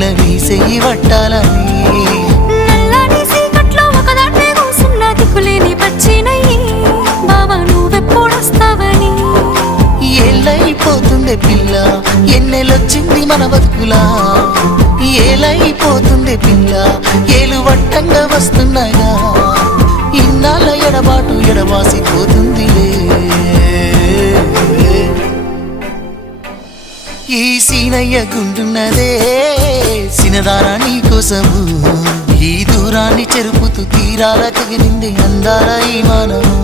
పిల్ల నీ చెయ్యి పట్టాలని నల్లని సీకట్లో ఒకదాన్నే కూసున్న దిక్కులేని పచ్చినయ్యి బావా నువ్వెప్పుడొస్తావని ఏళ్ళైపోతుండే పిల్ల ఎన్నెలొచ్చింది మన బతుకులా ఏలైపోతుండే పిల్ల ఏలు వట్టంగా వస్తున్నాయా ఇన్నాళ్ళ ఎడబాటు ఎడవాసిపోతుందిలే ఈ సీనయ్య గుండున్నదే సినదారా నీ కోసము ఈ దూరాన్ని చెరుపుతూ తీరాల కగిలింది అందాల ఈ మానము